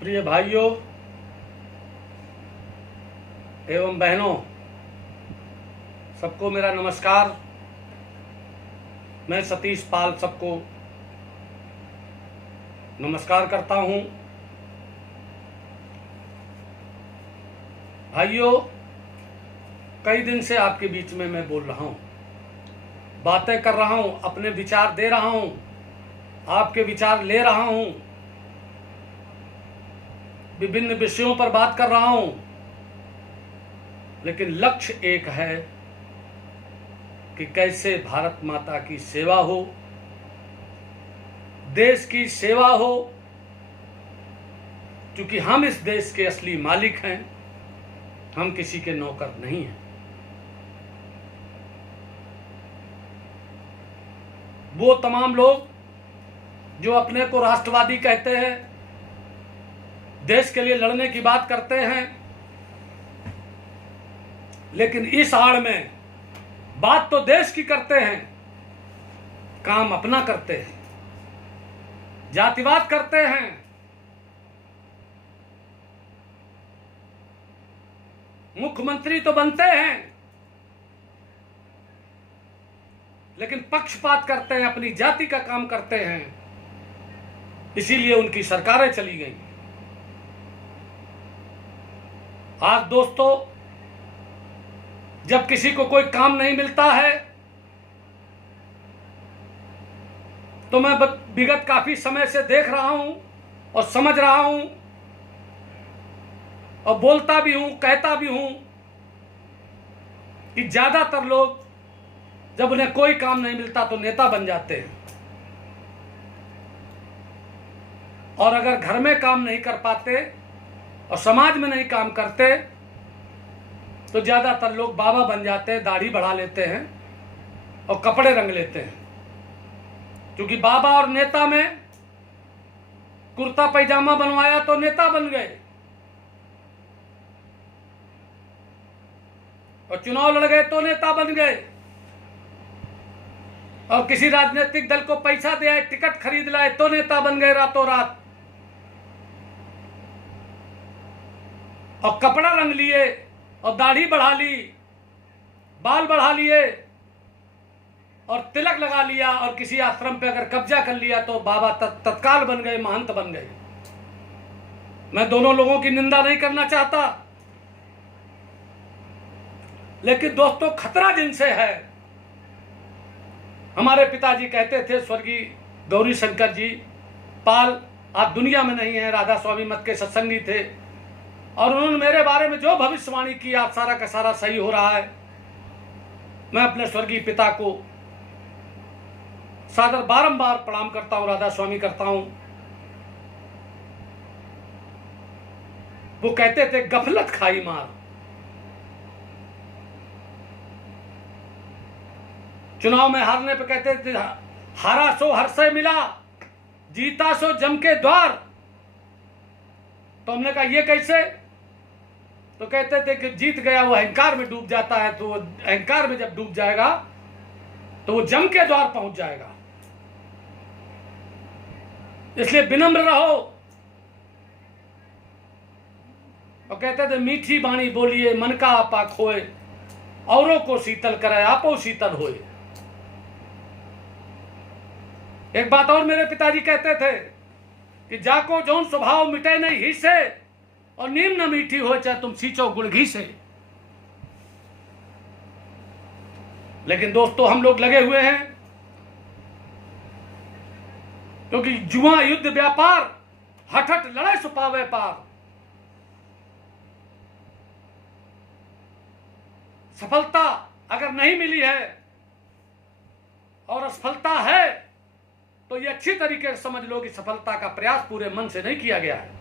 प्रिय भाइयों एवं बहनों, सबको मेरा नमस्कार। मैं सतीश पाल सबको नमस्कार करता हूं। भाइयों, कई दिन से आपके बीच में मैं बोल रहा हूं, बातें कर रहा हूं, अपने विचार दे रहा हूं, आपके विचार ले रहा हूं, विभिन्न विषयों पर बात कर रहा हूं, लेकिन लक्ष्य एक है कि कैसे भारत माता की सेवा हो, देश की सेवा हो, क्योंकि हम इस देश के असली मालिक हैं, हम किसी के नौकर नहीं हैं। वो तमाम लोग जो अपने को राष्ट्रवादी कहते हैं, देश के लिए लड़ने की बात करते हैं, लेकिन इस आड़ में बात तो देश की करते हैं, काम अपना करते हैं, जातिवाद करते हैं, मुख्यमंत्री तो बनते हैं, लेकिन पक्षपात करते हैं, अपनी जाति का काम करते हैं, इसीलिए उनकी सरकारें चली गई। आज दोस्तों, जब किसी को कोई काम नहीं मिलता है तो मैं विगत काफी समय से देख रहा हूं और समझ रहा हूं और बोलता भी हूं, कहता भी हूं कि ज्यादातर लोग जब उन्हें कोई काम नहीं मिलता तो नेता बन जाते हैं, और अगर घर में काम नहीं कर पाते और समाज में नहीं काम करते तो ज्यादातर लोग बाबा बन जाते हैं, दाढ़ी बढ़ा लेते हैं और कपड़े रंग लेते हैं। क्योंकि बाबा और नेता में कुर्ता पैजामा बनवाया तो नेता बन गए, और चुनाव लड़ गए तो नेता बन गए, और किसी राजनीतिक दल को पैसा दिया, टिकट खरीद लाए तो नेता बन गए रातों रात, और कपड़ा रंग लिए और दाढ़ी बढ़ा ली, बाल बढ़ा लिए और तिलक लगा लिया, और किसी आश्रम पे अगर कब्जा कर लिया तो बाबा तत्काल बन गए, महंत बन गए। मैं दोनों लोगों की निंदा नहीं करना चाहता, लेकिन दोस्तों खतरा जिनसे है, हमारे पिताजी कहते थे, स्वर्गीय गौरी शंकर जी पाल आज दुनिया में नहीं है, राधा स्वामी मत के सत्संगी थे, और उन्होंने मेरे बारे में जो भविष्यवाणी की आज सारा का सारा सही हो रहा है। मैं अपने स्वर्गीय पिता को सादर बारंबार प्रणाम करता हूं, राधा स्वामी करता हूं। वो कहते थे गफलत खाई मार, चुनाव में हारने पे कहते थे हारा सो हर से मिला, जीता सो जम के द्वार। तो हमने कहा ये कैसे? तो कहते थे कि जीत गया वो अहंकार में डूब जाता है, तो अहंकार में जब डूब जाएगा तो वो जम के द्वार पहुंच जाएगा। इसलिए विनम्र रहो, और कहते थे मीठी बाणी बोलिए, मन का आपा खोए, औरों को शीतल कराए, आपो शीतल होए। एक बात और मेरे पिताजी कहते थे कि जाको जौन स्वभाव मिटे नहीं ही से, और नीम न मीठी हो चाहे तुम सींचो गुड़ घी से। लेकिन दोस्तों हम लोग लगे हुए हैं, क्योंकि जुआ युद्ध व्यापार, हठट लड़े सुपावे पार। सफलता अगर नहीं मिली है और असफलता है तो ये अच्छी तरीके से समझ लो कि सफलता का प्रयास पूरे मन से नहीं किया गया है।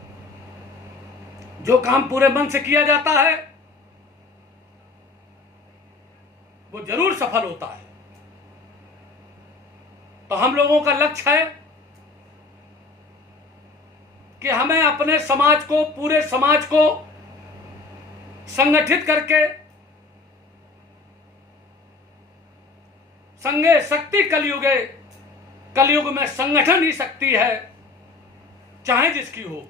जो काम पूरे मन से किया जाता है वो जरूर सफल होता है। तो हम लोगों का लक्ष्य है कि हमें अपने समाज को, पूरे समाज को संगठित करके संगे शक्ति कलयुगे, कलयुग में संगठन ही शक्ति है, चाहे जिसकी हो।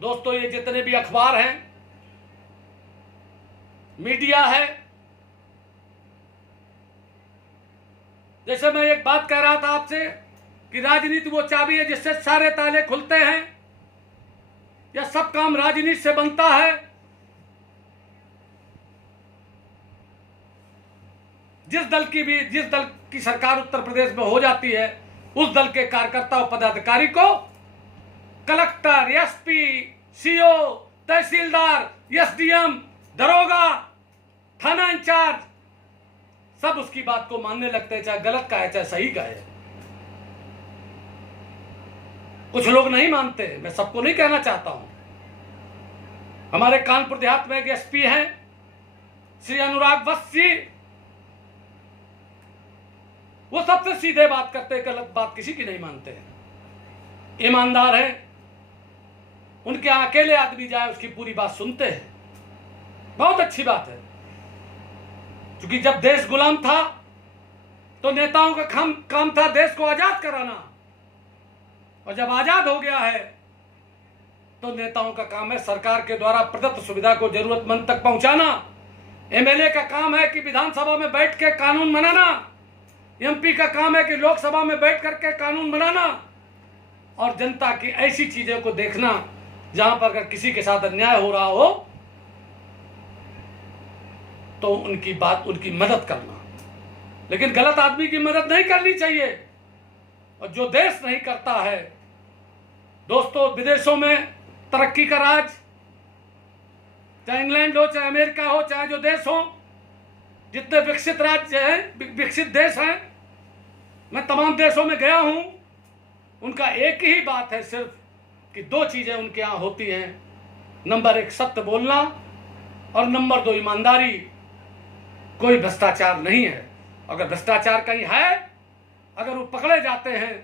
दोस्तों, ये जितने भी अखबार हैं, मीडिया है, जैसे मैं एक बात कह रहा था आपसे कि राजनीति वो चाबी है जिससे सारे ताले खुलते हैं, या सब काम राजनीति से बनता है। जिस दल की सरकार उत्तर प्रदेश में हो जाती है, उस दल के कार्यकर्ता और पदाधिकारी को कलेक्टर, एसपी, सीओ, तहसीलदार, एसडीएम, दरोगा, थाना इंचार्ज सब उसकी बात को मानने लगते हैं, चाहे गलत का है चाहे सही का है। कुछ लोग नहीं मानते, मैं सबको नहीं कहना चाहता हूं। हमारे कानपुर देहात में एक एसपी हैं, श्री अनुराग वत्स जी, वो सबसे सीधे बात करते हैं, गलत बात किसी की नहीं मानते हैं, ईमानदार हैं। उनके यहाँ अकेले आदमी जाए उसकी पूरी बात सुनते हैं, बहुत अच्छी बात है। क्योंकि जब देश गुलाम था तो नेताओं का काम था देश को आजाद कराना, और जब आजाद हो गया है तो नेताओं का काम है सरकार के द्वारा प्रदत्त सुविधा को जरूरतमंद तक पहुंचाना। एमएलए का काम है कि विधानसभा में बैठ के कानून बनाना, एमपी का काम है कि लोकसभा में बैठ करके कानून बनाना, और जनता की ऐसी चीजों को देखना जहां पर अगर किसी के साथ अन्याय हो रहा हो तो उनकी मदद करना। लेकिन गलत आदमी की मदद नहीं करनी चाहिए। और जो देश नहीं करता है, दोस्तों, विदेशों में तरक्की का राज, चाहे इंग्लैंड हो, चाहे अमेरिका हो, चाहे जो देश हो, जितने विकसित राज्य हैं, विकसित देश हैं, मैं तमाम देशों में गया हूं, उनका एक ही बात है सिर्फ कि दो चीजें उनके यहाँ होती हैं। नंबर 1 सत्य बोलना, और नंबर 2 ईमानदारी। कोई भ्रष्टाचार नहीं है। अगर भ्रष्टाचार कहीं है, अगर वो पकड़े जाते हैं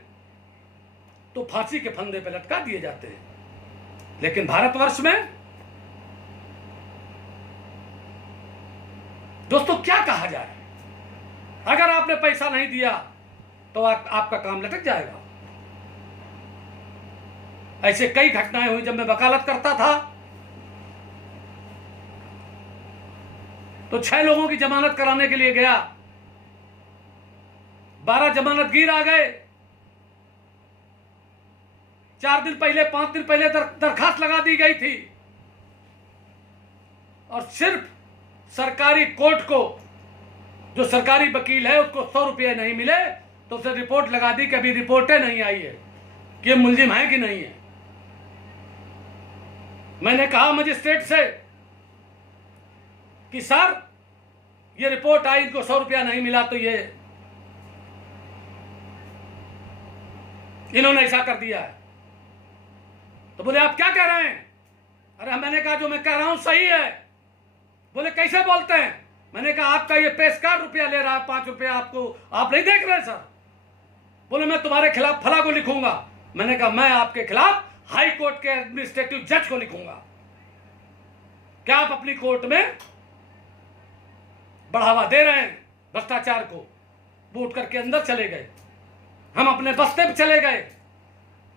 तो फांसी के फंदे पे लटका दिए जाते हैं। लेकिन भारतवर्ष में दोस्तों क्या कहा जाए, अगर आपने पैसा नहीं दिया तो आपका काम लटक जाएगा। ऐसे कई घटनाएं हुई। जब मैं वकालत करता था तो 6 लोगों की जमानत कराने के लिए गया, 12 जमानतगीर आ गए। 4 दिन पहले, 5 दिन पहले दरखास्त लगा दी गई थी, और सिर्फ सरकारी कोर्ट को, जो सरकारी वकील है, उसको 100 रुपये नहीं मिले तो उसे रिपोर्ट लगा दी कि अभी रिपोर्टें नहीं आई है कि ये मुलजिम है कि नहीं है। मैंने कहा मजिस्ट्रेट से कि सर, ये रिपोर्ट आई, इनको 100 रुपया नहीं मिला तो ये इन्होंने ऐसा कर दिया है। तो बोले आप क्या कह रहे हैं? अरे मैंने कहा जो मैं कह रहा हूं सही है। बोले कैसे बोलते हैं? मैंने कहा आपका ये पेश कार्ड रुपया ले रहा है, 5 रुपया आपको, आप नहीं देख रहे सर। बोले मैं तुम्हारे खिलाफ फला को लिखूंगा। मैंने कहा मैं आपके खिलाफ हाई कोर्ट के एडमिनिस्ट्रेटिव जज को लिखूंगा। क्या आप अपनी कोर्ट में बढ़ावा दे रहे हैं भ्रष्टाचार को? वो उठ करके अंदर चले गए, हम अपने बस्ते पे चले गए।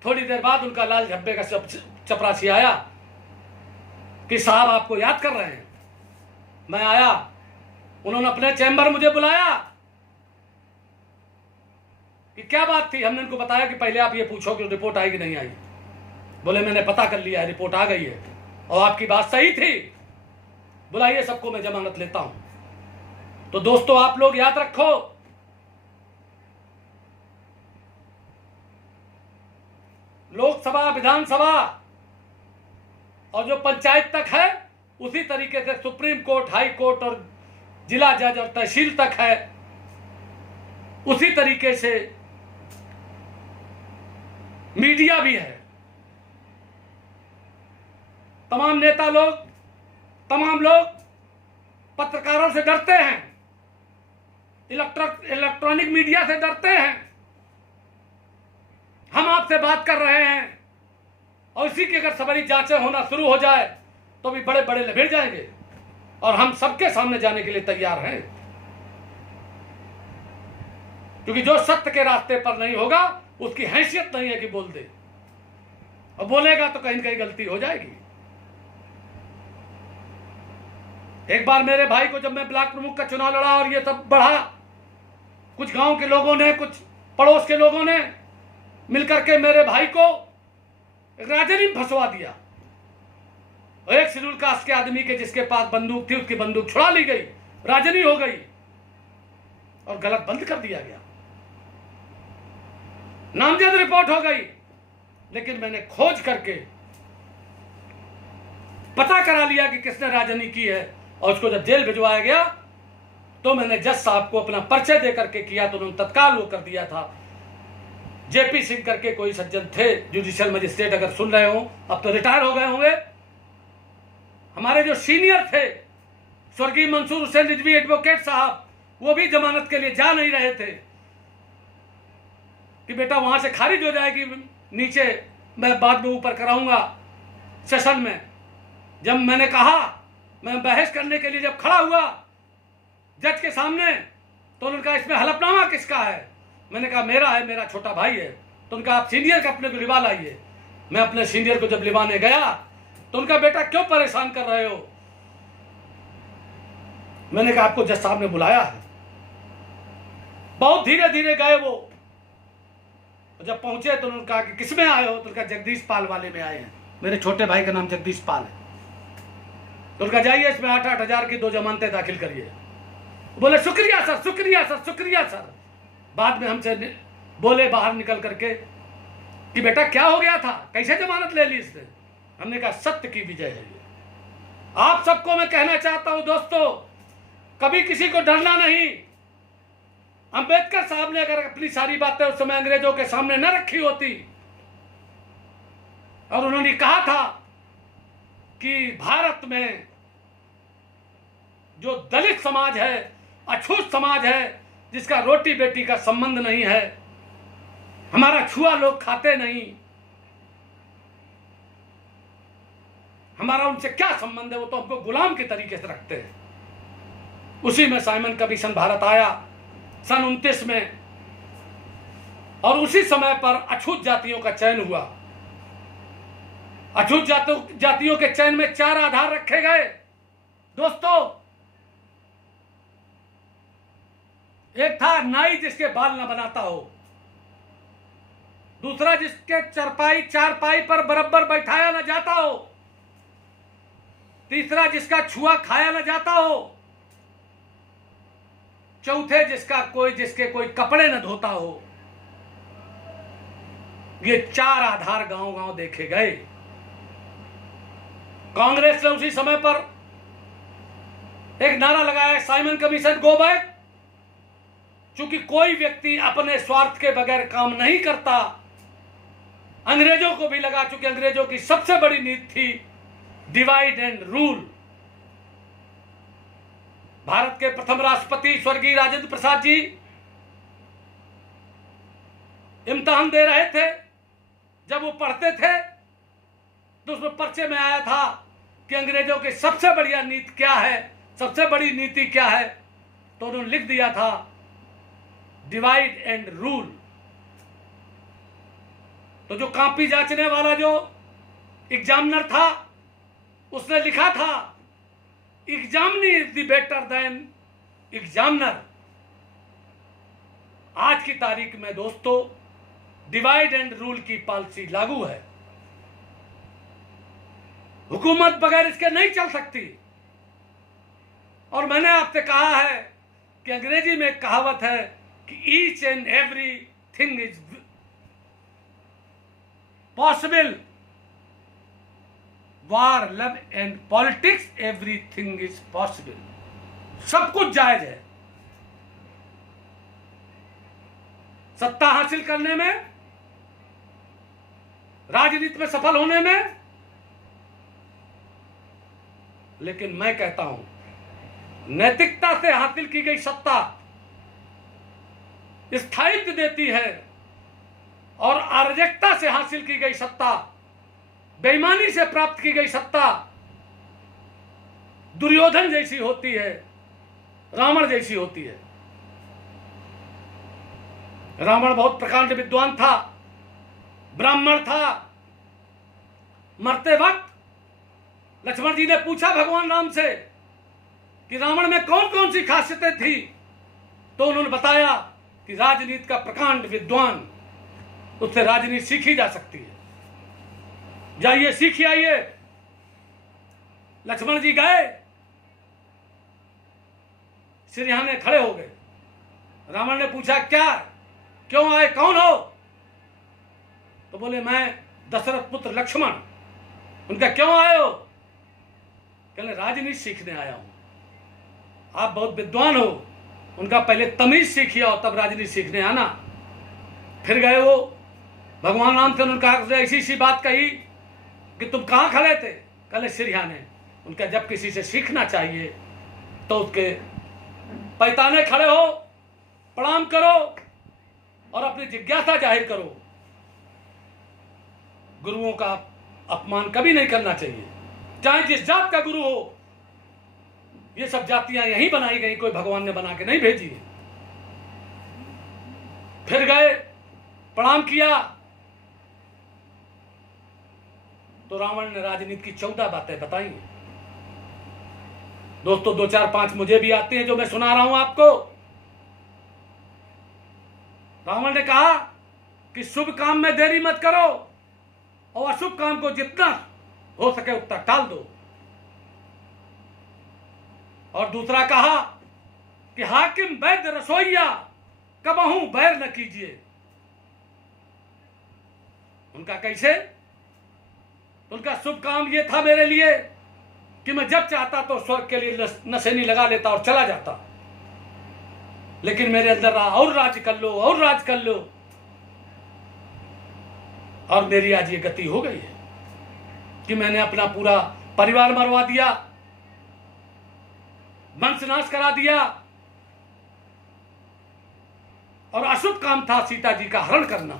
थोड़ी देर बाद उनका लाल झब्बे का चपरासी आया कि साहब आपको याद कर रहे हैं। मैं आया, उन्होंने अपने चैम्बर मुझे बुलाया कि क्या बात थी। हमने उनको बताया कि पहले आप ये पूछो कि रिपोर्ट आई कि नहीं आई। बोले मैंने पता कर लिया है, रिपोर्ट आ गई है और आपकी बात सही थी, बुलाइए सबको, मैं जमानत लेता हूं। तो दोस्तों आप लोग याद रखो, लोकसभा, विधानसभा और जो पंचायत तक है, उसी तरीके से सुप्रीम कोर्ट, हाई कोर्ट और जिला जज और तहसील तक है, उसी तरीके से मीडिया भी है। तमाम नेता लोग, तमाम लोग पत्रकारों से डरते हैं, इलेक्ट्रॉनिक मीडिया से डरते हैं। हम आपसे बात कर रहे हैं और इसी की अगर सबरी जांचें होना शुरू हो जाए तो भी बड़े बड़े लपेट जाएंगे, और हम सबके सामने जाने के लिए तैयार हैं। क्योंकि जो सत्य के रास्ते पर नहीं होगा उसकी हैसियत नहीं है कि बोल दे। और बोलेगा तो कहीं न कहीं गलती हो जाएगी। एक बार मेरे भाई को जब मैं ब्लॉक प्रमुख का चुनाव लड़ा और ये सब बढ़ा, कुछ गांव के लोगों ने, कुछ पड़ोस के लोगों ने मिलकर के मेरे भाई को राजनीति में फंसवा दिया। और एक शेड्यूल कास्ट के आदमी के जिसके पास बंदूक थी उसकी बंदूक छुड़ा ली गई, राजनीति हो गई और गलत बंद कर दिया गया, नामजद रिपोर्ट हो गई। लेकिन मैंने खोज करके पता करा लिया कि किसने राजनीति की है और उसको जब जेल भिजवाया गया तो मैंने जज साहब को अपना परिचय दे करके किया तो उन्होंने तत्काल वो कर दिया था। जेपी सिंह करके कोई सज्जन थे, जुडिशियल मजिस्ट्रेट, अगर सुन रहे हो, अब तो रिटायर हो गए होंगे। हमारे जो सीनियर थे स्वर्गीय मंसूर हुसैन रिजवी एडवोकेट साहब, वो भी जमानत के लिए जा नहीं रहे थे कि बेटा वहां से खारिज हो जाएगी, नीचे मैं बाद में ऊपर कराऊंगा सेशन में। जब मैंने कहा, मैं बहस करने के लिए जब खड़ा हुआ जज के सामने, तो उन्होंने कहा इसमें हलफनामा किसका है? मैंने कहा मेरा है, मेरा छोटा भाई है। तो उनका आप सीनियर का अपने को लिवा लाइए। मैं अपने सीनियर को जब लिवाने गया तो उनका बेटा क्यों परेशान कर रहे हो? मैंने कहा आपको जज साहब ने बुलाया है। बहुत धीरे धीरे गए वो, जब पहुंचे तो उन्होंने कहा कि किस में आए हो? तो उनका जगदीश पाल वाले में आए हैं, मेरे छोटे भाई का नाम जगदीश पाल है। तो उनका जाइए इसमें 8-8 हजार की 2 जमानतें दाखिल करिए। बोले शुक्रिया सर, शुक्रिया सर, शुक्रिया सर। बाद में हमसे बोले बाहर निकल करके कि बेटा क्या हो गया था, कैसे जमानत ले ली इसने? हमने कहा सत्य की विजय है ये। आप सबको मैं कहना चाहता हूं दोस्तों, कभी किसी को डरना नहीं। अंबेडकर साहब ने अगर अपनी सारी बातें उस समय अंग्रेजों के सामने न रखी होती और उन्होंने कहा था कि भारत में जो दलित समाज है, अछूत समाज है, जिसका रोटी बेटी का संबंध नहीं है, हमारा छुआ लोग खाते नहीं, हमारा उनसे क्या संबंध है, वो तो हमको गुलाम के तरीके से रखते हैं। उसी में साइमन कमीशन भारत आया सन 29 में, और उसी समय पर अछूत जातियों का चयन हुआ। अछूत जातियों के चयन में 4 आधार रखे गए दोस्तों। एक था नाई जिसके बाल न बनाता हो, दूसरा जिसके चारपाई पर बराबर बैठाया न जाता हो, तीसरा जिसका छुआ खाया न जाता हो, चौथे जिसके कोई कपड़े न धोता हो। ये 4 आधार गांव गांव देखे गए। कांग्रेस ने उसी समय पर एक नारा लगाया, साइमन कमीशन गो बैक। चूंकि कोई व्यक्ति अपने स्वार्थ के बगैर काम नहीं करता, अंग्रेजों को भी लगा, चूंकि अंग्रेजों की सबसे बड़ी नीति थी डिवाइड एंड रूल। भारत के प्रथम राष्ट्रपति स्वर्गीय राजेंद्र प्रसाद जी इम्तिहान दे रहे थे। जब वो पढ़ते थे तो उसमें पर्चे में आया था कि अंग्रेजों की सबसे बढ़िया नीति क्या है, सबसे बड़ी नीति क्या है, तो उन्होंने लिख दिया था डिवाइड एंड रूल। तो जो कॉपी जांचने वाला जो एग्जामिनर था उसने लिखा था examinee is the better than examiner. आज की तारीख में दोस्तों डिवाइड एंड रूल की पॉलिसी लागू है। हुकूमत बगैर इसके नहीं चल सकती। और मैंने आपसे कहा है कि अंग्रेजी में एक कहावत है कि each and every thing is possible, war love and politics everything is possible. सब कुछ जायज है। सत्ता हासिल करने में, राजनीति में सफल होने में। लेकिन मैं कहता हूं नैतिकता से हासिल की गई सत्ता स्थायित्व देती है और अराजकता से हासिल की गई सत्ता, बेईमानी से प्राप्त की गई सत्ता दुर्योधन जैसी होती है, रावण जैसी होती है। रावण बहुत प्रकांड विद्वान था, ब्राह्मण था, मरते वक्त लक्ष्मण जी ने पूछा भगवान राम से कि रावण में कौन कौन सी खासियतें थी, तो उन्होंने बताया कि राजनीति का प्रकांड विद्वान, उससे राजनीति सीखी जा सकती है, जाइए सीखिए आइए। लक्ष्मण जी गए, सिरहाने खड़े हो गए। रावण ने पूछा क्या, क्यों आए, कौन हो? तो बोले मैं दशरथ पुत्र लक्ष्मण। उनका क्यों आए हो? कहले राजनीति सीखने आया हूं। आप बहुत विद्वान हो। उनका पहले तमीज सीखिए और तब राजनीति सीखने आना। फिर गए वो भगवान राम से, उन्होंने ऐसी सी बात कही कि तुम कहाँ खड़े थे? कहले सिरहाने। उनका जब किसी से सीखना चाहिए तो उसके पैताने खड़े हो, प्रणाम करो और अपनी जिज्ञासा जाहिर करो। गुरुओं का अपमान कभी नहीं करना चाहिए, चाहे जिस जात का गुरु हो। ये सब जातियां यहीं बनाई गई, कोई भगवान ने बना के नहीं भेजी है। फिर गए, प्रणाम किया, तो रावण ने राजनीति की 14 बातें बताई। दोस्तों 2 4 5 मुझे भी आती हैं जो मैं सुना रहा हूं आपको। रावण ने कहा कि शुभ काम में देरी मत करो और अशुभ काम को जितना हो सके उतना टाल दो। और दूसरा कहा कि हाकिम वैद्य रसोइया कबहू बैर न कीजिए। उनका कैसे? उनका शुभ काम यह था मेरे लिए कि मैं जब चाहता तो स्वर्ग के लिए नशेनी लगा लेता और चला जाता, लेकिन मेरे अंदर रहा और राज कर लो और राज कर लो, और मेरी आज ये गति हो गई है कि मैंने अपना पूरा परिवार मरवा दिया, वंशनाश करा दिया, और अशुभ काम था सीता जी का हरण करना,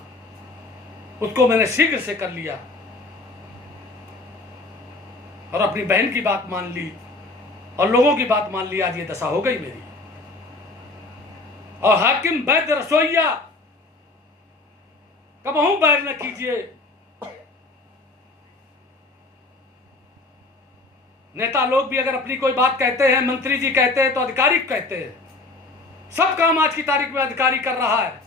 उसको मैंने शीघ्र से कर लिया और अपनी बहन की बात मान ली और लोगों की बात मान ली। आज ये दशा हो गई मेरी। और हाकिम वैद्य रसोइया कबहू बैर न कीजिए। नेता लोग भी अगर अपनी कोई बात कहते हैं, मंत्री जी कहते हैं तो आधिकारिक कहते हैं। सब काम आज की तारीख में अधिकारी कर रहा है।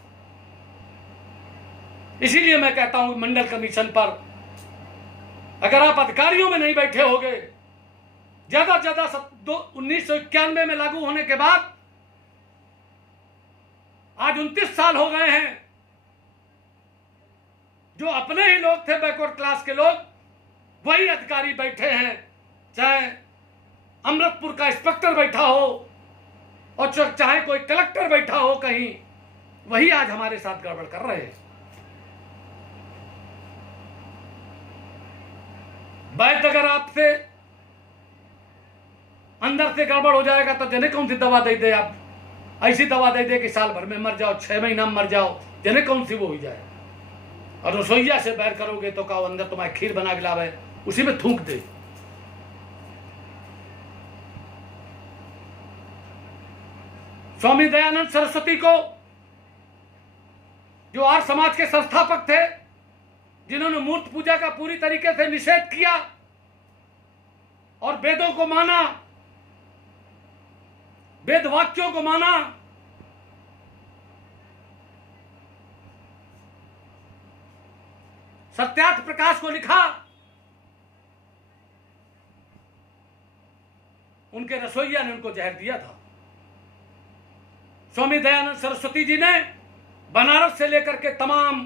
इसीलिए मैं कहता हूं मंडल कमीशन पर अगर आप अधिकारियों में नहीं बैठे होगे, ज्यादा से ज्यादा 1991 में लागू होने के बाद आज 29 साल हो गए हैं, जो अपने ही लोग थे बैकवर्ड क्लास के लोग, वही अधिकारी बैठे हैं। चाहे अमृतपुर का इंस्पेक्टर बैठा हो और चाहे कोई कलेक्टर बैठा हो कहीं, वही आज हमारे साथ गड़बड़ कर रहे हैं। वैद्य अगर आपसे अंदर से गड़बड़ हो जाएगा तो जने कौन सी दवा दे दे, आप ऐसी दवा दे दे कि साल भर में मर जाओ, 6 महीना में मर जाओ, जने कौन सी वो हो जाए। और रसोईया से बैर करोगे तो कहो अंदर तुम्हारे खीर बना के लावे, उसी में थूक दे। स्वामी दयानंद सरस्वती को, जो आर्य समाज के संस्थापक थे, जिन्होंने मूर्ति पूजा का पूरी तरीके से निषेध किया और वेदों को माना, वेद वाक्यों को माना, सत्यार्थ प्रकाश को लिखा, उनके रसोइया ने उनको जहर दिया था। स्वामी दयानंद सरस्वती जी ने बनारस से लेकर के तमाम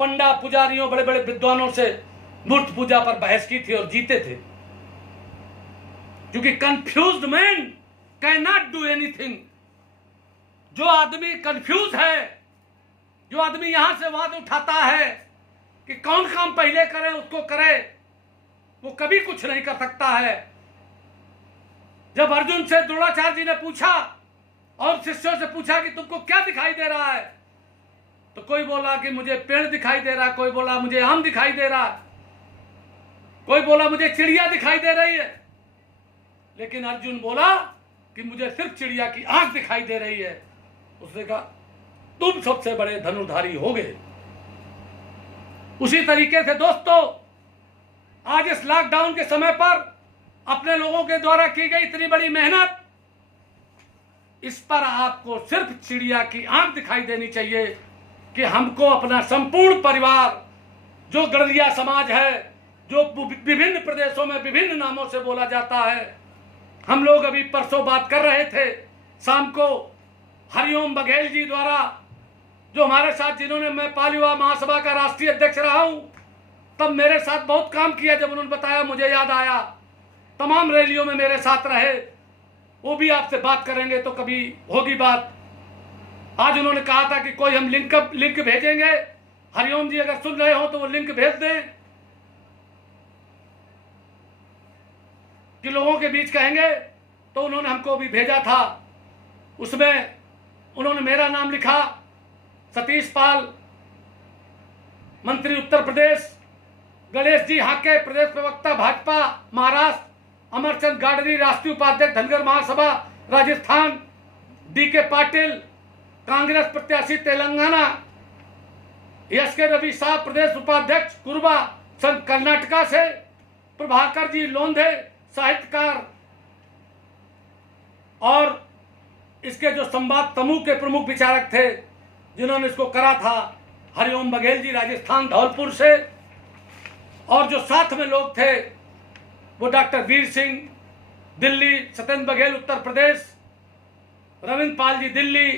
पंडा पुजारियों, बड़े बड़े विद्वानों से मूर्ति पूजा पर बहस की थी और जीते थे, क्योंकि confused man can not do anything. जो आदमी कंफ्यूज है, जो आदमी यहां से वाद उठाता है कि कौन काम पहले करे उसको करे, वो कभी कुछ नहीं कर सकता है। जब अर्जुन से द्रोणाचार्य जी ने पूछा और शिष्यों से पूछा कि तुमको क्या दिखाई दे रहा है, तो कोई बोला कि मुझे पेड़ दिखाई दे रहा, कोई बोला मुझे आम दिखाई दे रहा, कोई बोला मुझे चिड़िया दिखाई दे रही है, लेकिन अर्जुन बोला कि मुझे सिर्फ चिड़िया की आंख दिखाई दे रही है। उसने कहा तुम सबसे बड़े धनुर्धारी हो गए। उसी तरीके से दोस्तों, आज इस लॉकडाउन के समय पर अपने लोगों के द्वारा की गई इतनी बड़ी मेहनत, इस पर आपको सिर्फ चिड़िया की आंख दिखाई देनी चाहिए कि हमको अपना संपूर्ण परिवार, जो गड़रिया समाज है, जो विभिन्न प्रदेशों में विभिन्न नामों से बोला जाता है, हम लोग अभी परसों बात कर रहे थे शाम को हरिओम बघेल जी द्वारा, जो हमारे साथ, जिन्होंने, मैं पाली युवा महासभा का राष्ट्रीय अध्यक्ष रहा हूं, तब मेरे साथ बहुत काम किया। जब उन्होंने बताया मुझे याद आया, तमाम रैलियों में मेरे साथ रहे। वो भी आपसे बात करेंगे तो कभी होगी बात। आज उन्होंने कहा था कि कोई हम लिंक भेजेंगे, हरिओम जी अगर सुन रहे हो तो वो लिंक भेज दें कि लोगों के बीच कहेंगे। तो उन्होंने हमको भी भेजा था, उसमें उन्होंने मेरा नाम लिखा, सतीश पाल, मंत्री उत्तर प्रदेश, गणेश जी हाके प्रदेश प्रवक्ता भाजपा महाराष्ट्र, अमरचंद गाडरी राष्ट्रीय उपाध्यक्ष धनगर महासभा राजस्थान, DK पाटिल कांग्रेस प्रत्याशी तेलंगाना, SK रवि साहब प्रदेश उपाध्यक्ष कुरबा संघ कर्नाटका से, प्रभाकर जी लोंधे साहित्यकार, और इसके जो संवाद समूह के प्रमुख विचारक थे जिन्होंने इसको करा था, हरिओम बघेल जी राजस्थान धौलपुर से, और जो साथ में लोग थे वो डॉक्टर वीर सिंह दिल्ली, सत्येंद्र बघेल उत्तर प्रदेश, रविंद्र पाल जी दिल्ली,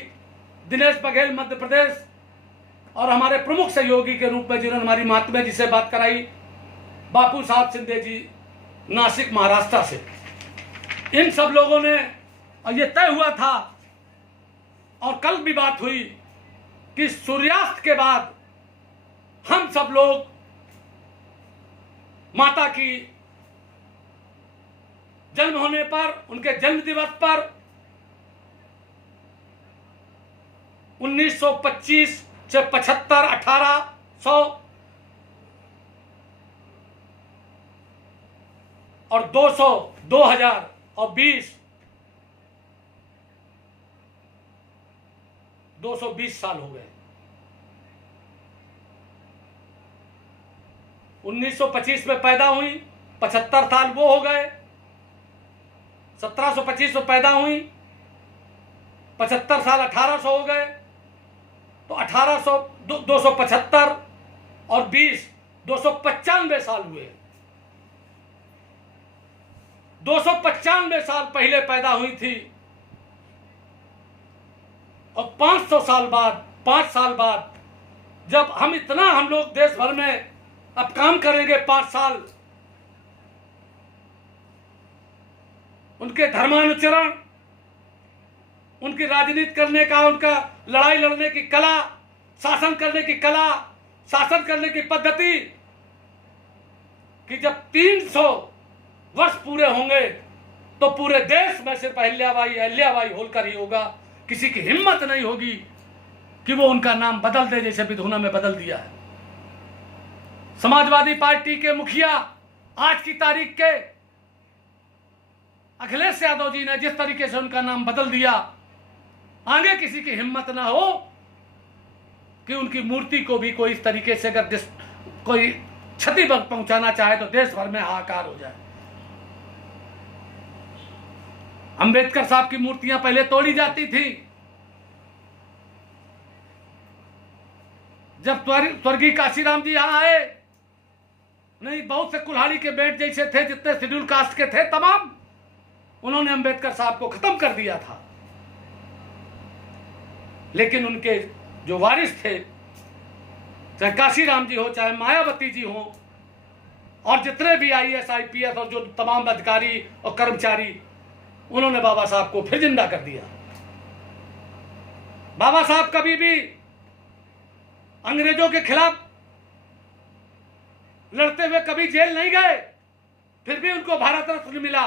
दिनेश बघेल मध्य प्रदेश, और हमारे प्रमुख सहयोगी के रूप में जिन्होंने हमारी महात्मा जी से बात कराई, बापू साहब सिंधे जी नासिक महाराष्ट्र से। इन सब लोगों ने, और ये तय हुआ था और कल भी बात हुई कि सूर्यास्त के बाद हम सब लोग माता की जन्म होने पर, उनके जन्म दिवस पर 1925 से 75, 1800 और 200, 2000 और 20, 220 साल हो गए। 1925 में पैदा हुई, 75 साल वो हो गए। 1725 में पैदा हुई, 75 साल 1800 हो गए, तो 1800, 275 और 20, 295 साल हुए। 295 साल पहले पैदा हुई थी, और 500 साल बाद, 5 साल बाद, जब हम लोग देश भर में अब काम करेंगे 5 साल, उनके धर्मानुचरण, उनकी राजनीति करने का, उनका लड़ाई लड़ने की कला, शासन करने की कला, शासन करने की पद्धति, कि जब 300 वर्ष पूरे होंगे तो पूरे देश में सिर्फ अहिल्याबाई होलकर ही होगा। किसी की हिम्मत नहीं होगी कि वो उनका नाम बदल दे, जैसे विधुना में बदल दिया है। समाजवादी पार्टी के मुखिया आज की तारीख के अखिलेश यादव जी ने जिस तरीके से उनका नाम बदल दिया, आगे किसी की हिम्मत ना हो कि उनकी मूर्ति को भी कोई इस तरीके से अगर कोई क्षति पहुंचाना चाहे तो देश भर में हाहाकार हो जाए। अंबेडकर साहब की मूर्तियां पहले तोड़ी जाती थी। जब स्वर्गीय काशीराम जी यहां आए, नहीं, बहुत से कुल्हाड़ी के बेट जैसे थे, जितने शेड्यूल कास्ट के थे तमाम, उन्होंने अंबेडकर साहब को खत्म कर दिया था। लेकिन उनके जो वारिस थे, चाहे काशीराम जी हो, चाहे मायावती जी हो, और जितने भी IAS IPS और जो तमाम अधिकारी और कर्मचारी, उन्होंने बाबा साहब को फिर जिंदा कर दिया। बाबा साहब कभी भी अंग्रेजों के खिलाफ लड़ते हुए कभी जेल नहीं गए, फिर भी उनको भारत रत्न मिला,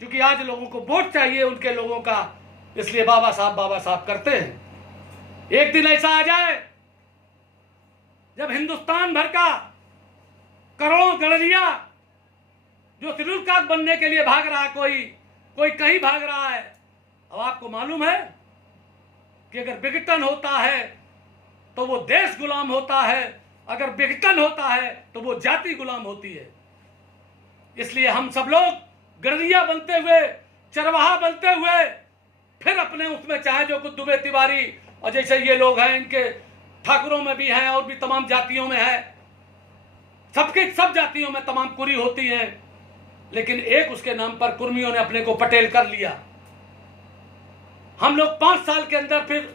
क्योंकि आज लोगों को वोट चाहिए उनके लोगों का, इसलिए बाबा साहब करते हैं। एक दिन ऐसा आ जाए जब हिंदुस्तान भर का करोड़ों गड़रिया जो शेड्यूल कास्ट बनने के लिए भाग रहा है, कोई कहीं भाग रहा है। अब आपको मालूम है कि अगर विघटन होता है तो वो देश गुलाम होता है, अगर विघटन होता है तो वो जाति गुलाम होती है। इसलिए हम सब लोग गडरिया बनते हुए, चरवाहा बनते हुए, फिर अपने उसमें चाहे जो कुछ दुबे तिवारी और जैसे ये लोग हैं, इनके ठाकुरों में भी हैं और भी तमाम जातियों में है, सबके सब जातियों में तमाम कुरी होती हैं, लेकिन एक उसके नाम पर कुर्मियों ने अपने को पटेल कर लिया। हम लोग 5 साल के अंदर फिर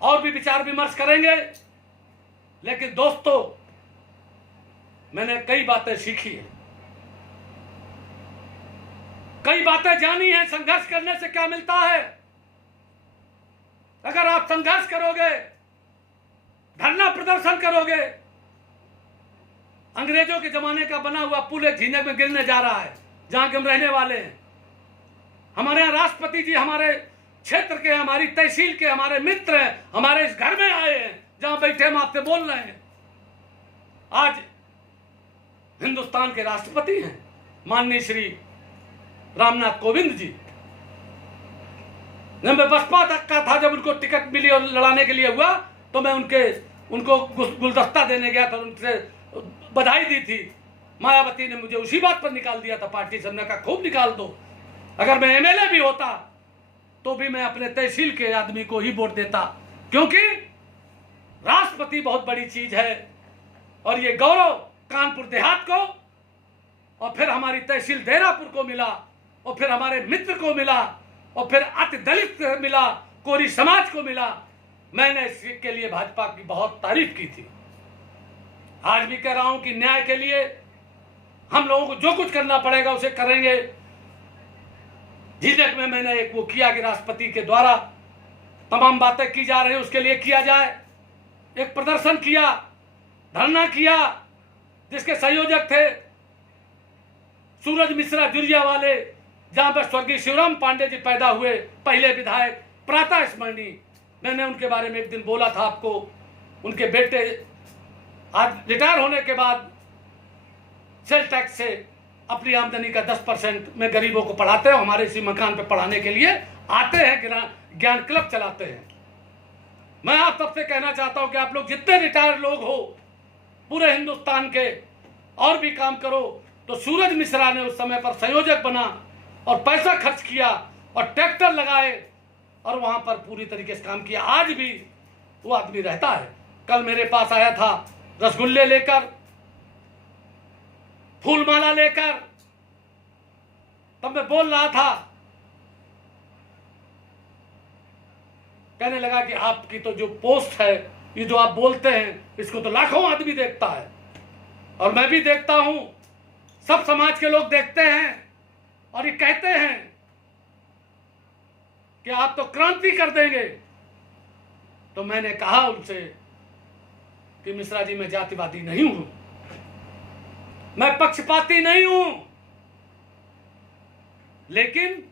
और भी विचार विमर्श करेंगे, लेकिन दोस्तों मैंने कई बातें सीखी हैं, कई बातें जानी हैं। संघर्ष करने से क्या मिलता है? अगर आप संघर्ष करोगे, धरना प्रदर्शन करोगे, अंग्रेजों के जमाने का बना हुआ पुल एक झींझक में गिरने जा रहा है, जहां के हम रहने वाले हैं। हमारे यहाँ राष्ट्रपति जी हमारे क्षेत्र के, हमारी तहसील के, हमारे मित्र हैं, हमारे इस घर में आए हैं, जहां बैठे हम आपसे बोल रहे हैं। आज हिंदुस्तान के राष्ट्रपति हैं माननीय श्री रामनाथ कोविंद जी। जब मैं बसपा तक का था, जब उनको टिकट मिली और लड़ाने के लिए हुआ, तो मैं उनको गुलदस्ता देने गया था, उनसे बधाई दी थी। मायावती ने मुझे उसी बात पर निकाल दिया था पार्टी से। हमने कहा खूब निकाल दो, अगर मैं एमएलए भी होता तो भी मैं अपने तहसील के आदमी को ही वोट देता, क्योंकि राष्ट्रपति बहुत बड़ी चीज है। और ये गौरव कानपुर देहात को, और फिर हमारी तहसील देहरापुर को मिला, और फिर हमारे मित्र को मिला, और फिर अति दलित मिला, कोरी समाज को मिला। मैंने इसके लिए भाजपा की बहुत तारीफ की थी। आज भी कह रहा हूं कि न्याय के लिए हम लोगों को जो कुछ करना पड़ेगा उसे करेंगे। झीझक में मैंने एक वो किया कि राष्ट्रपति के द्वारा तमाम बातें की जा रही है, उसके लिए किया जाए। एक प्रदर्शन किया, धरना किया, जिसके संयोजक थे सूरज मिश्रा जुरिया वाले, जहां पर स्वर्गीय शिवराम पांडे जी पैदा हुए, पहले विधायक, प्रातः स्मरणीय। मैंने उनके बारे में एक दिन बोला था आपको। उनके बेटे आज रिटायर होने के बाद सेल टैक्स से अपनी आमदनी का 10% में गरीबों को पढ़ाते हैं। हमारे इसी मकान पे पढ़ाने के लिए आते हैं, ज्ञान क्लब चलाते हैं। मैं आप सबसे कहना चाहता हूं कि आप लोग जितने रिटायर लोग हो पूरे हिंदुस्तान के, और भी काम करो। तो सूरज मिश्रा ने उस समय पर संयोजक बना और पैसा खर्च किया और ट्रैक्टर लगाए और वहां पर पूरी तरीके से काम किया। आज भी वो आदमी रहता है। कल मेरे पास आया था रसगुल्ले लेकर, फूलमाला लेकर, तब मैं बोल रहा था, कहने लगा कि आपकी तो जो पोस्ट है, ये जो आप बोलते हैं, इसको तो लाखों आदमी देखता है, और मैं भी देखता हूं, सब समाज के लोग देखते हैं, और ये कहते हैं कि आप तो क्रांति कर देंगे। तो मैंने कहा उनसे कि मिश्रा जी, मैं जातिवादी नहीं हूं, मैं पक्षपाती नहीं हूं, लेकिन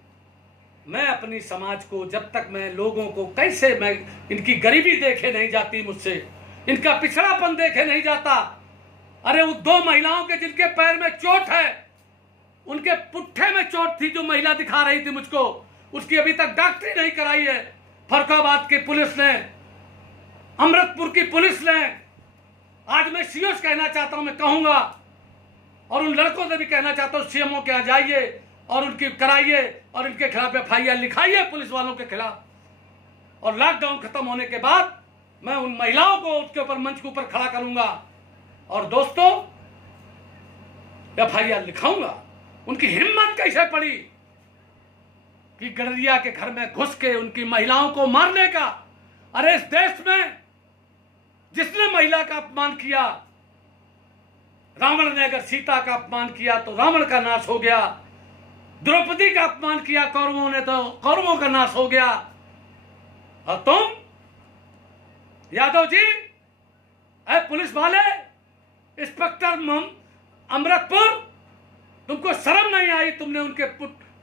मैं अपनी समाज को, जब तक मैं लोगों को कैसे, मैं इनकी गरीबी देखे नहीं जाती मुझसे, इनका पिछड़ापन देखे नहीं जाता। अरे वो 2 महिलाओं के जिनके पैर में चोट है, उनके पुट्ठे में चोट थी, जो महिला दिखा रही थी मुझको, उसकी अभी तक डॉक्टरी नहीं कराई है। फरुखाबाद की पुलिस ने, अमृतपुर की पुलिस ने, आज मैं सीओ से कहना चाहता हूं, मैं कहूंगा, और उन लड़कों से भी कहना चाहता हूं, सीएमओ के यहाँ जाइए और उनकी कराइए और इनके खिलाफ एफआईआर लिखाइए पुलिस वालों के खिलाफ। और लॉकडाउन खत्म होने के बाद मैं उन महिलाओं को उसके ऊपर, मंच के ऊपर खड़ा करूंगा और दोस्तों एफआईआर लिखाऊंगा। उनकी हिम्मत कैसे पड़ी कि गडरिया के घर में घुस के उनकी महिलाओं को मारने का। अरे इस देश में जिसने महिला का अपमान किया, रावण ने अगर सीता का अपमान किया तो रावण का नाश हो गया, द्रौपदी का अपमान किया कौरवों ने तो कौरवों का नाश हो गया। और तुम यादव जी, पुलिस वाले, इंस्पेक्टर अमृतपुर, तुमको शर्म नहीं आई? तुमने उनके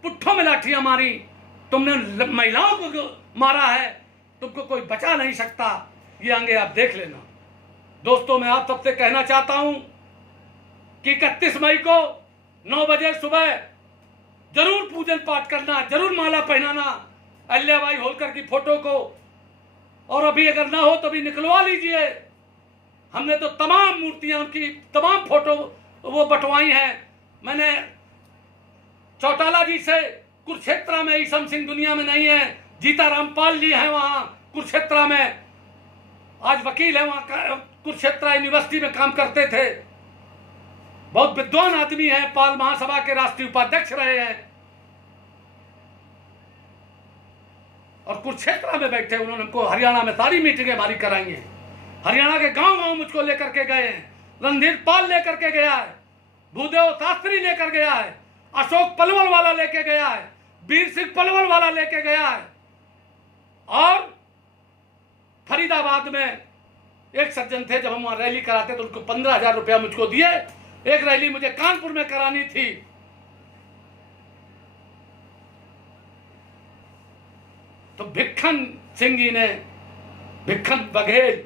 पुट्ठों में लाठियां मारी, तुमने महिलाओं को मारा है, तुमको कोई बचा नहीं सकता। ये आगे आप देख लेना। दोस्तों, मैं आप सबसे कहना चाहता हूं कि 31 मई को 9 बजे सुबह जरूर पूजन पाठ करना, जरूर माला पहनाना अहिल्याबाई होलकर की फोटो को, और अभी अगर ना हो तो भी निकलवा लीजिए। हमने तो तमाम मूर्तियां, उनकी तमाम फोटो वो बंटवाई हैं। मैंने चौटाला जी से, कुरुक्षेत्र में ईशम सिंह दुनिया में नहीं है, जीता रामपाल जी हैं वहां कुरुक्षेत्र में, आज वकील है वहां, कुरुक्षेत्र यूनिवर्सिटी में काम करते थे, बहुत विद्वान आदमी हैं, पाल महासभा के राष्ट्रीय उपाध्यक्ष रहे हैं, और कुरुक्षेत्र में बैठे उन्होंने हमको हरियाणा में सारी मीटिंगें हमारी कराई हैं, हरियाणा के गांव गांव मुझको लेकर के गए हैं, रणधीर पाल लेकर के गया है, भूदेव शास्त्री लेकर गया है, अशोक पलवल वाला लेके गया है, वीर सिंह पलवल वाला लेके गया है, और फरीदाबाद में एक सज्जन थे, जब हम वहां रैली कराते तो उनको 15,000 रुपया मुझको दिए। एक रैली मुझे कानपुर में करानी थी, तो भिक्खन सिंह जी ने, भिक्खन बघेल,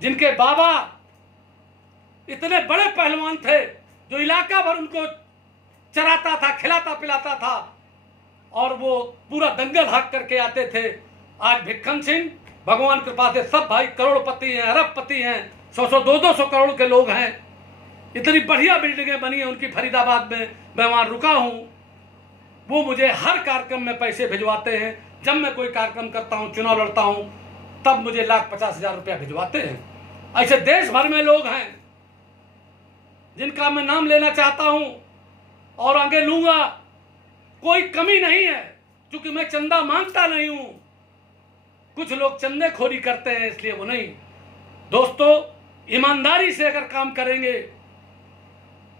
जिनके बाबा इतने बड़े पहलवान थे, जो इलाका भर उनको चराता था, खिलाता पिलाता था, और वो पूरा दंगल हाक करके आते थे। आज भिक्खन सिंह भगवान कृपा से सब भाई करोड़पति हैं, अरबपति हैं, 100-100, 200 करोड़ के लोग हैं, इतनी बढ़िया बिल्डिंगें बनी हैं उनकी फरीदाबाद में, मैं वहां रुका हूं। वो मुझे हर कार्यक्रम में पैसे भिजवाते हैं, जब मैं कोई कार्यक्रम करता हूं, चुनाव लड़ता हूं, तब मुझे 1,50,000 रुपया भिजवाते हैं। ऐसे देश भर में लोग हैं जिनका मैं नाम लेना चाहता हूं और आगे लूंगा, कोई कमी नहीं है, क्योंकि मैं चंदा मांगता नहीं हूं। कुछ लोग चंदेखोरी करते हैं, इसलिए वो नहीं। दोस्तों, ईमानदारी से अगर काम करेंगे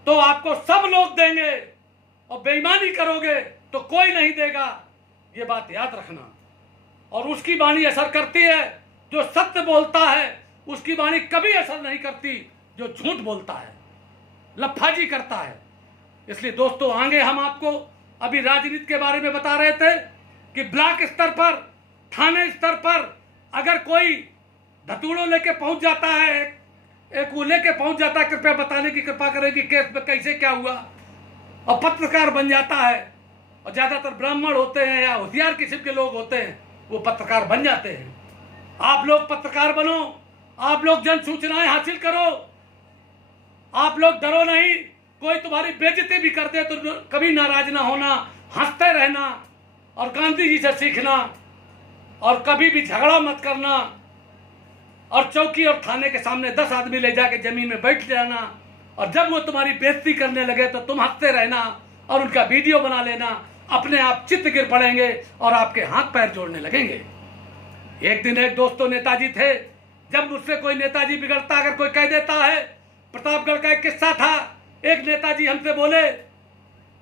तो आपको सब लोग देंगे, और बेईमानी करोगे तो कोई नहीं देगा, ये बात याद रखना। और उसकी वाणी असर करती है जो सत्य बोलता है, उसकी वाणी कभी असर नहीं करती जो झूठ बोलता है, लफाजी करता है। इसलिए दोस्तों, आगे हम आपको अभी राजनीति के बारे में बता रहे थे कि ब्लॉक स्तर पर, थाने स्तर पर अगर कोई धतूड़ों लेके पहुंच जाता है, एक वो लेके पहुंच जाता है, कृपया बताने की कृपा करें कि केस में कैसे क्या हुआ, और पत्रकार बन जाता है, और ज्यादातर ब्राह्मण होते हैं या होशियार किस्म के लोग होते हैं, वो पत्रकार बन जाते हैं। आप लोग पत्रकार बनो, आप लोग जन सूचनाएं हासिल करो, आप लोग डरो नहीं। कोई तुम्हारी बेइज्जती भी कर दे तो कभी नाराज ना होना, हंसते रहना, और गांधी जी से सीखना, और कभी भी झगड़ा मत करना, और चौकी और थाने के सामने 10 आदमी ले जाके जमीन में बैठ जाना, और जब वो तुम्हारी बेइज्जती करने लगे तो तुम हंसते रहना और उनका वीडियो बना लेना, अपने आप चित्त गिर पड़ेंगे और आपके हाथ पैर जोड़ने लगेंगे। एक दिन एक दोस्तों नेताजी थे, जब मुझसे कोई नेताजी बिगड़ता अगर कोई कह देता है, प्रतापगढ़ का एक किस्सा था, एक नेताजी हमसे बोले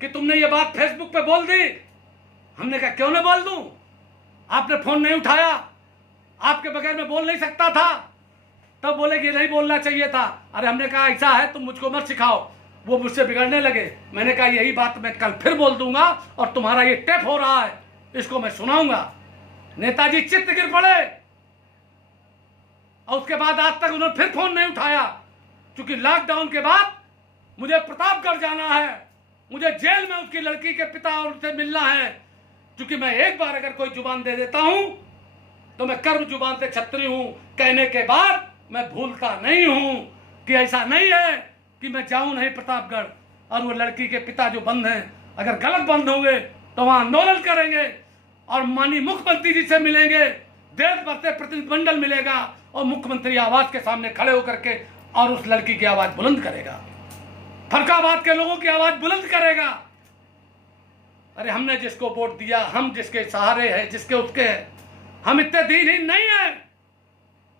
कि तुमने ये बात फेसबुक पे बोल दी। हमने कहा क्यों ना बोल दूं, आपने फोन नहीं उठाया, आपके बगैर मैं बोल नहीं सकता था। तब बोले कि नहीं बोलना चाहिए था। अरे हमने कहा ऐसा है, तुम मुझको मत सिखाओ। वो मुझसे बिगड़ने लगे। मैंने कहा यही बात मैं कल फिर बोल दूंगा, और तुम्हारा ये टेप हो रहा है, इसको मैं सुनाऊंगा। नेताजी चित्त गिर पड़े, और उसके बाद आज तक उन्होंने फिर फोन नहीं उठाया, क्योंकि लॉकडाउन के बाद मुझे प्रतापगढ़ जाना है, मुझे जेल में उसकी लड़की के पिता और उनसे मिलना है, क्योंकि मैं एक बार अगर कोई जुबान दे देता हूं तो मैं कर्म जुबान से छत्री हूं। कहने के बाद मैं भूलता नहीं हूं कि ऐसा नहीं है कि मैं जाऊं नहीं प्रतापगढ़, और वो लड़की के पिता जो बंद हैं, अगर गलत बंद होंगे तो वहां आंदोलन करेंगे, और माननीय मुख्यमंत्री जी से मिलेंगे, देश भर से प्रतिनिधिमंडल मिलेगा, और मुख्यमंत्री आवास के सामने खड़े होकर के और उस लड़की की आवाज बुलंद करेगा, फरकाबाद के लोगों की आवाज बुलंद करेगा। अरे हमने जिसको वोट दिया, हम जिसके सहारे हैं, जिसके उसके हैं, हम इतने दीनहीन नहीं है।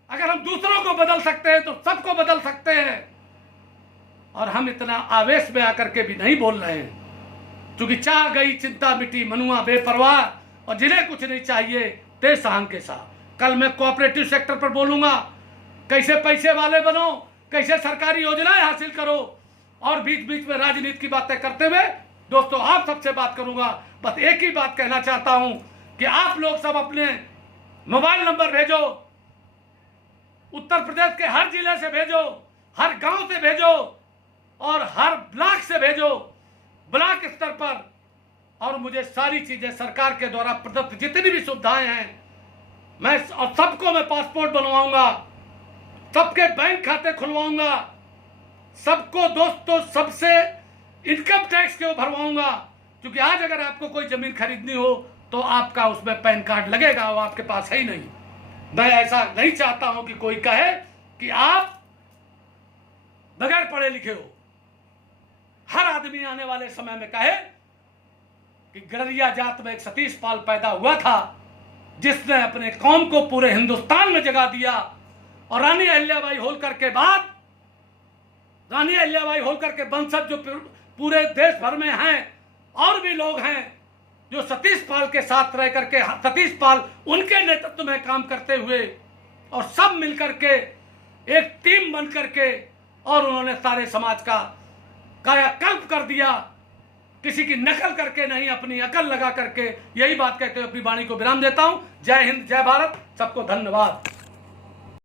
अगर हम दूसरों को बदल सकते हैं तो सबको बदल सकते हैं, और हम इतना आवेश में आकर के भी नहीं बोल रहे हैं, क्योंकि चाह गई चिंता मिटी मनुआ बेपरवाह, और जिन्हें कुछ नहीं चाहिए ते शान के साथ। कल मैं कोऑपरेटिव सेक्टर पर बोलूंगा, कैसे पैसे वाले बनो, कैसे सरकारी योजनाएं हासिल करो, और बीच बीच में राजनीति की बातें करते हुए दोस्तों आप सबसे बात करूंगा। बस एक ही बात कहना चाहता हूं कि आप लोग सब अपने मोबाइल नंबर भेजो, उत्तर प्रदेश के हर जिले से भेजो, हर गांव से भेजो, और हर ब्लॉक से भेजो, ब्लॉक स्तर पर। और मुझे सारी चीजें सरकार के द्वारा प्रदत्त जितनी भी सुविधाएं हैं, मैं और सबको मैं पासपोर्ट बनवाऊंगा, सबके बैंक खाते खुलवाऊंगा, सबको दोस्तों सबसे इनकम टैक्स क्यों भरवाऊंगा, क्योंकि आज अगर आपको कोई जमीन खरीदनी हो तो आपका उसमें पैन कार्ड लगेगा, वो आपके पास है ही नहीं। मैं ऐसा नहीं चाहता हूं कि कोई कहे कि आप बगैर पढ़े लिखे हो। हर आदमी आने वाले समय में कहे कि गड़रिया जात में एक सतीश पाल पैदा हुआ था जिसने अपने कौम को पूरे हिंदुस्तान में जगा दिया। और रानी अहिल्याबाई होलकर के बाद, रानी अहिल्याबाई होलकर के वंशज जो पूरे देश भर में हैं, और भी लोग हैं जो सतीश पाल के साथ रह करके, सतीश पाल उनके नेतृत्व में काम करते हुए और सब मिलकर के एक टीम बन करके, और उन्होंने सारे समाज का कायाकल्प कर दिया, किसी की नकल करके नहीं, अपनी अकल लगा करके। यही बात कहते हुए अपनी वाणी को विराम देता हूं। जय हिंद, जय भारत, सबको धन्यवाद।